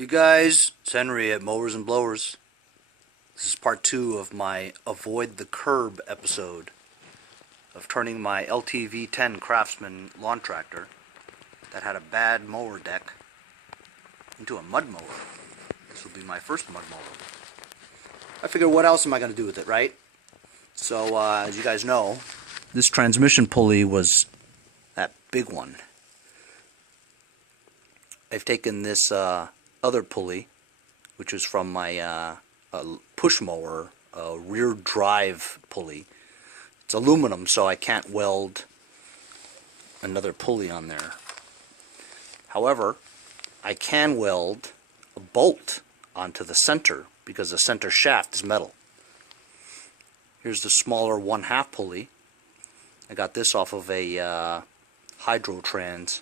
You guys, it's Henry at Mowers and Blowers. This is part 2 of my Avoid the Curb episode of turning my LTV 10 Craftsman lawn tractor that had a bad mower deck into a mud mower. This will be my first mud mower. I figured, what else am I going to do with it, right? So, as you guys know, this transmission pulley was that big one. I've taken this other pulley, which is from my push mower, rear drive pulley. It's aluminum, so I can't weld another pulley on there. However, I can weld a bolt onto the center because the center shaft is metal. Here's the smaller 1/2 pulley. I got this off of a Drivetrain.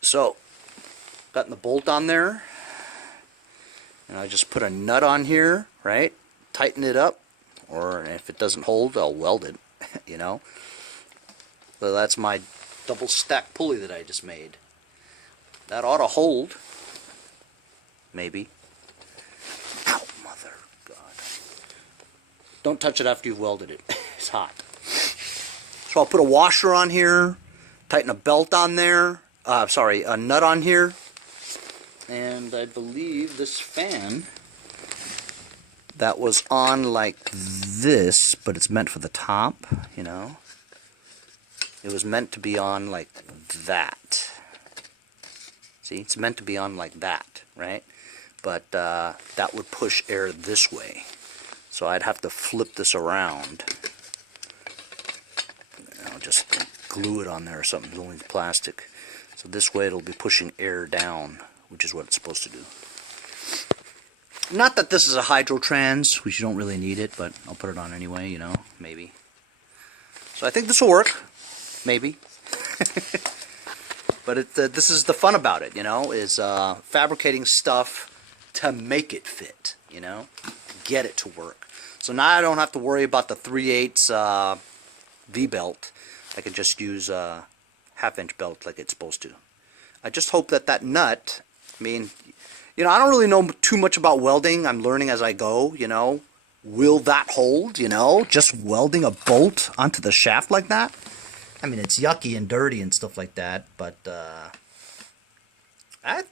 So, gotten the bolt on there, and I just put a nut on here, right? Tighten it up, or if it doesn't hold, I'll weld it, you know? So that's my double stack pulley that I just made. That ought to hold, maybe. Ow, mother God. Don't touch it after you've welded it. It's hot. So I'll put a washer on here, tighten a belt on there, a nut on here, and I believe this fan that was on like this, but it's meant for the top, you know. It was meant to be on like that. See, it's meant to be on like that, right? But that would push air this way. So I'd have to flip this around. I'll just glue it on there or something, it's only plastic. So this way it'll be pushing air down, which is what it's supposed to do. Not that this is a Drivetrain, which you don't really need it, but I'll put it on anyway, you know, maybe. So I think this will work, maybe. But this is the fun about it, you know, is fabricating stuff to make it fit, you know, get it to work. So now I don't have to worry about the 3/8 V-belt. I can just use a 1/2-inch belt like it's supposed to. I just hope that that nut, I mean, you know, I don't really know too much about welding. I'm learning as I go, you know. Will that hold, you know? Just welding a bolt onto the shaft like that? I mean, it's yucky and dirty and stuff like that, but I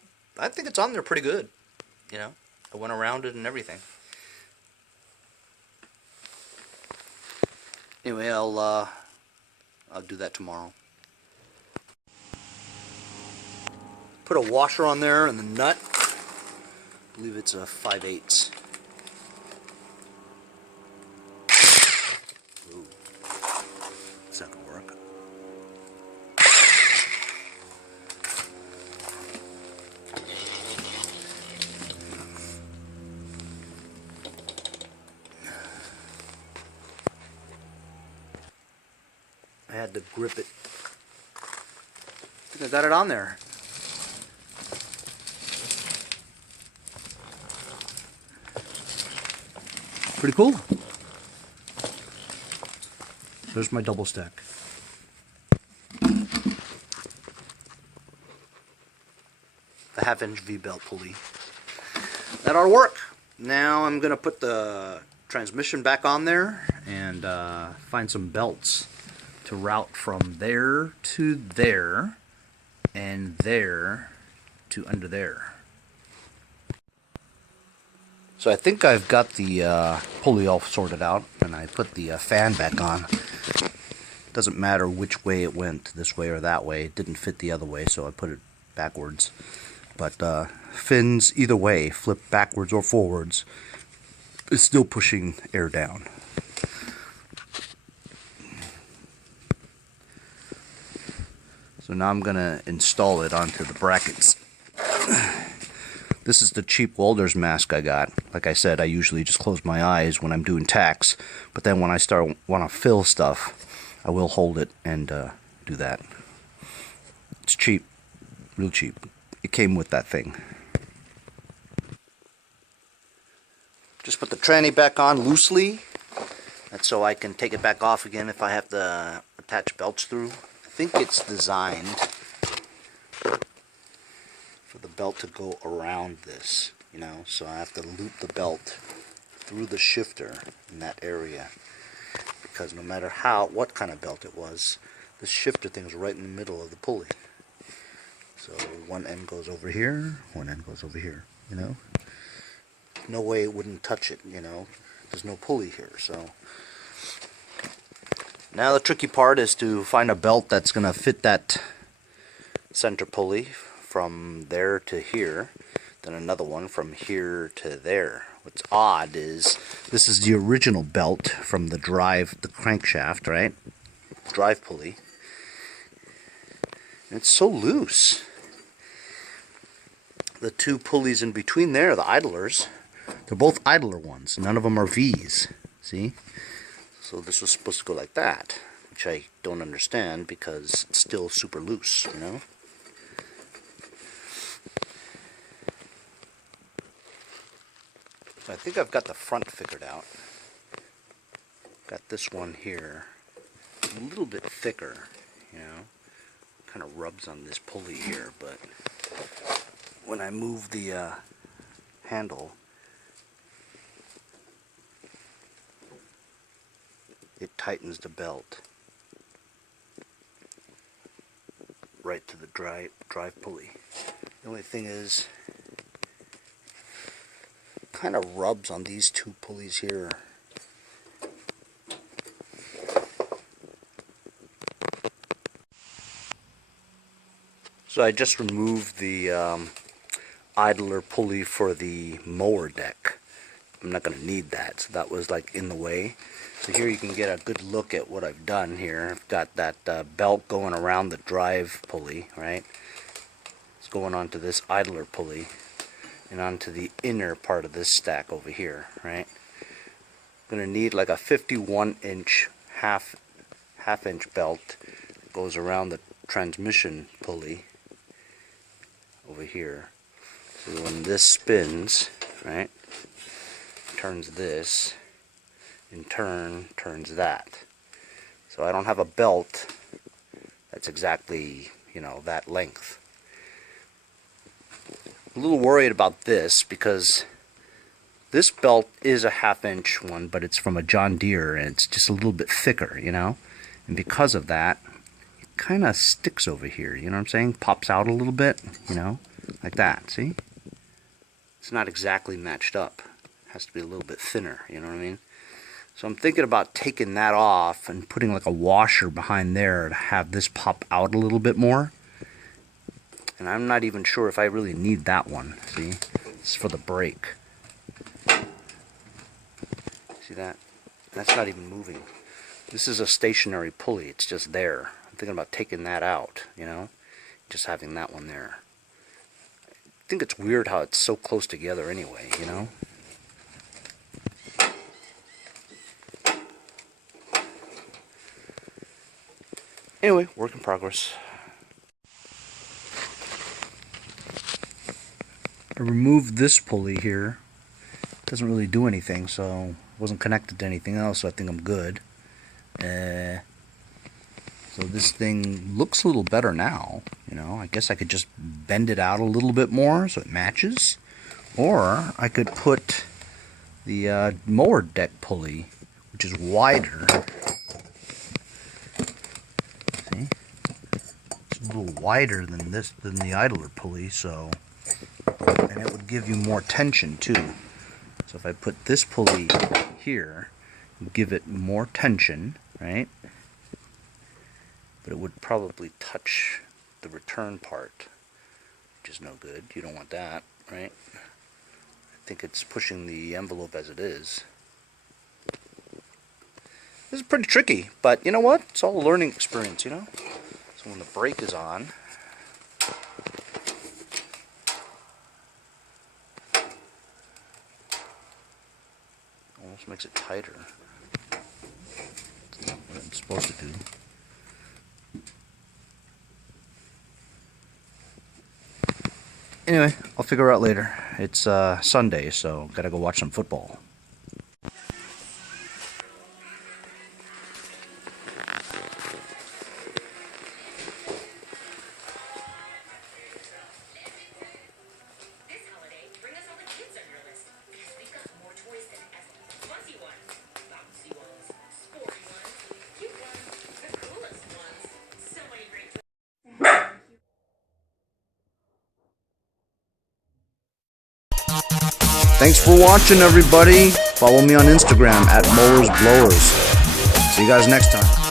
think it's on there pretty good, you know. I went around it and everything. Anyway, I'll do that tomorrow. Put a washer on there and the nut. I believe it's a 5/8. Ooh, it's not gonna work. I had to grip it. I think I got it on there. Pretty cool. There's my double stack. The 1/2-inch V-belt pulley. That ought to work. Now I'm going to put the transmission back on there and find some belts to route from there to there and there to under there. So I think I've got the pulley all sorted out, and I put the fan back on. Doesn't matter which way it went, this way or that way. It didn't fit the other way, so I put it backwards. But fins either way, flip backwards or forwards, is still pushing air down. So now I'm going to install it onto the brackets. This is the cheap welder's mask I got. Like I said, I usually just close my eyes when I'm doing tacks, but then when I want to fill stuff, I will hold it and do that. It's cheap, real cheap. It came with that thing. Just put the tranny back on loosely. That's so I can take it back off again if I have to attach belts through. I think it's designed for the belt to go around this, you know, so I have to loop the belt through the shifter in that area, because no matter what kind of belt it was, the shifter thing is right in the middle of the pulley. So one end goes over here, one end goes over here, you know. No way it wouldn't touch it, you know. There's no pulley here, so. Now the tricky part is to find a belt that's going to fit that center pulley from there to here, then another one from here to there. What's odd is this is the original belt from the crankshaft, right? Drive pulley. And it's so loose. The two pulleys in between there, the idlers, they're both idler ones. None of them are V's. See? So this was supposed to go like that, which I don't understand because it's still super loose, you know? So I think I've got the front figured out. Got this one here a little bit thicker, you know? Kind of rubs on this pulley here, but when I move the handle, it tightens the belt right to the drive pulley. The only thing is, kind of rubs on these two pulleys here. So I just removed the idler pulley for the mower deck. I'm not going to need that, so that was like in the way. So here you can get a good look at what I've done here. I've got that belt going around the drive pulley, right? It's going onto this idler pulley and onto the inner part of this stack over here, right? I'm going to need like a 51-inch half-inch belt that goes around the transmission pulley over here. So when this spins, right, turns this, in turn turns that. So I don't have a belt that's exactly, you know, that length. I'm a little worried about this because this belt is a half-inch one, but it's from a John Deere and it's just a little bit thicker, you know, and because of that it kind of sticks over here, you know what I'm saying? Pops out a little bit, you know, like that. See? It's not exactly matched up. It has to be a little bit thinner, you know what I mean? So I'm thinking about taking that off and putting like a washer behind there to have this pop out a little bit more. And I'm not even sure if I really need that one. See? It's for the brake. See that? That's not even moving. This is a stationary pulley. It's just there. I'm thinking about taking that out, you know? Just having that one there. I think it's weird how it's so close together anyway, you know? Anyway, work in progress. I removed this pulley here. It doesn't really do anything, so it wasn't connected to anything else, so I think I'm good. So this thing looks a little better now, you know. I guess I could just bend it out a little bit more so it matches. Or I could put the mower deck pulley, which is wider. See? It's a little wider than the idler pulley, so, and it would give you more tension too. So if I put this pulley here, give it more tension, right? But it would probably touch the return part, which is no good. You don't want that, right? I think it's pushing the envelope as it is. This is pretty tricky, but you know what? It's all a learning experience, you know? So when the brake is on, almost makes it tighter. That's not what I'm supposed to do. Anyway, I'll figure out later. It's Sunday, so gotta go watch some football. Thanks for watching, everybody. Follow me on Instagram at Mowers Blowers. See you guys next time.